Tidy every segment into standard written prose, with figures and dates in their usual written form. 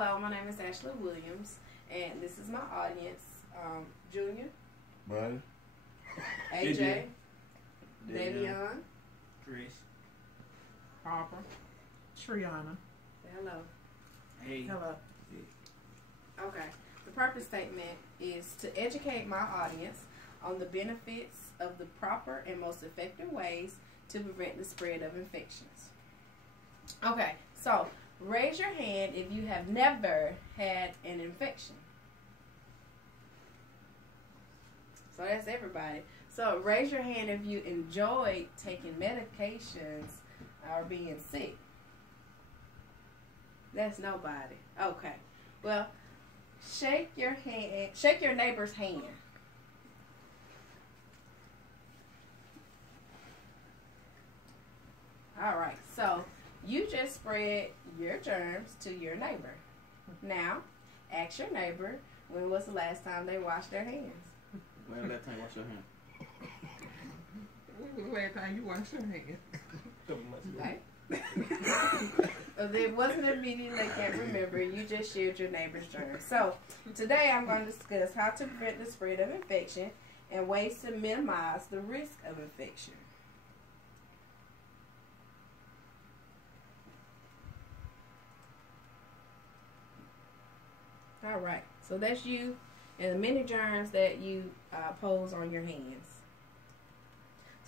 Hello, my name is Ashley Williams, and this is my audience. Junior, Buddy, AJ, Davion, Chris. Harper. Triana. hello. Hey. Hello. Okay, the purpose statement is to educate my audience on the benefits of the proper and most effective ways to prevent the spread of infections. Okay, so raise your hand if you have never had an infection. So that's everybody. So raise your hand if you enjoyed taking medications or being sick. That's nobody. Okay. Well, shake your hand. Shake your neighbor's hand. All right. So you just spread your germs to your neighbor. Now, ask your neighbor when was the last time they washed their hands. When was the last time you washed your hand? When was the last time you washed your hands? Okay. If it wasn't immediate, they can't remember. You just shared your neighbor's germs. So today I'm going to discuss how to prevent the spread of infection and ways to minimize the risk of infection. All right. So that's you and the many germs that you pose on your hands.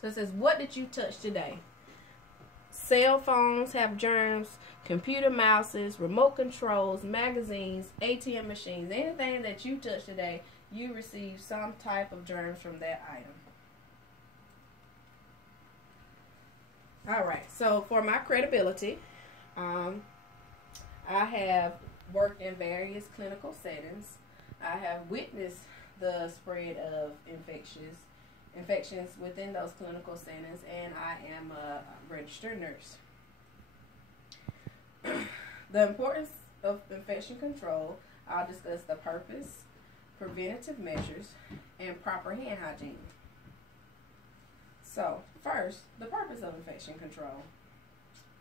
So it says, what did you touch today? Cell phones have germs, computer mouses, remote controls, magazines, ATM machines. Anything that you touch today, you receive some type of germs from that item. All right, so for my credibility, I have worked in various clinical settings. I have witnessed the spread of infections within those clinical settings, and I am a registered nurse. The importance of infection control, I'll discuss the purpose, preventative measures, and proper hand hygiene. So, first, the purpose of infection control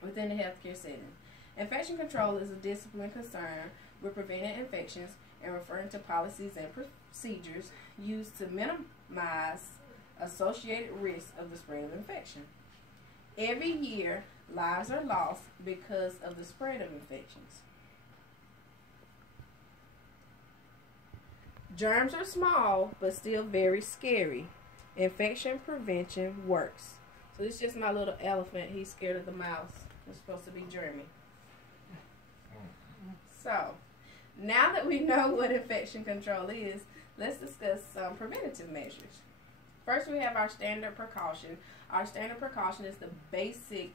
within the healthcare setting. Infection control is a discipline concerned with preventing infections and referring to policies and procedures used to minimize associated risk of the spread of infection. Every year, lives are lost because of the spread of infections. Germs are small, but still very scary. Infection prevention works. So this is just my little elephant. He's scared of the mouse. It's supposed to be germy. So, now that we know what infection control is, let's discuss some preventative measures. First, we have our standard precaution. Our standard precaution is the basic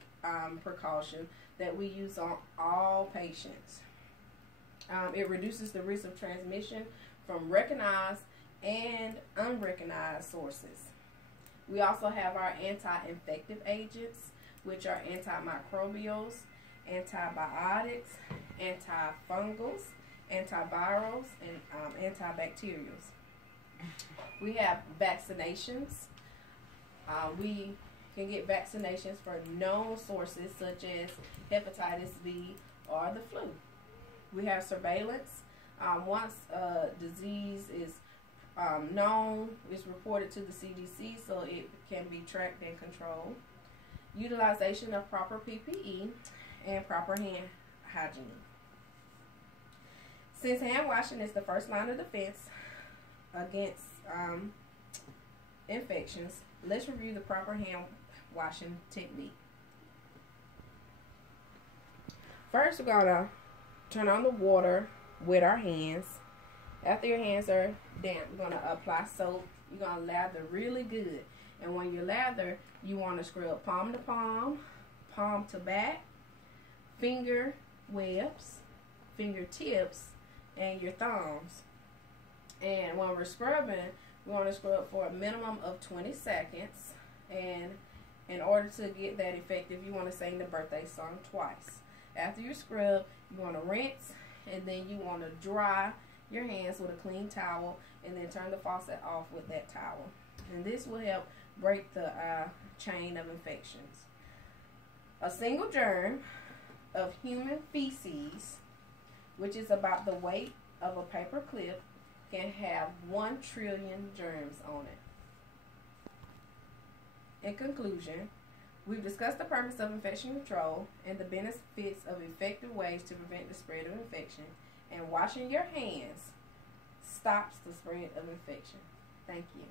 precaution that we use on all patients. It reduces the risk of transmission from recognized and unrecognized sources. We also have our anti-infective agents, which are antimicrobials, antibiotics, antifungals, antivirals, and antibacterials. We have vaccinations. We can get vaccinations for known sources such as hepatitis B or the flu. We have surveillance. Once a disease is known, it's reported to the CDC so it can be tracked and controlled. Utilization of proper PPE and proper hand hygiene. Since hand washing is the first line of defense against infections, let's review the proper hand washing technique. First, we're going to turn on the water with our hands. After your hands are damp, you're going to apply soap. You're going to lather really good. And when you lather, you want to scrub palm to palm, palm to back, finger webs, fingertips, and your thumbs. And when we're scrubbing, we want to scrub for a minimum of 20 seconds. And in order to get that effective, you want to sing the birthday song twice. After you scrub, you want to rinse, and then you want to dry your hands with a clean towel, and then turn the faucet off with that towel. And this will help break the chain of infections. A single germ of human feces which is about the weight of a paper clip, can have 1 trillion germs on it. In conclusion, we've discussed the purpose of infection control and the benefits of effective ways to prevent the spread of infection, and washing your hands stops the spread of infection. Thank you.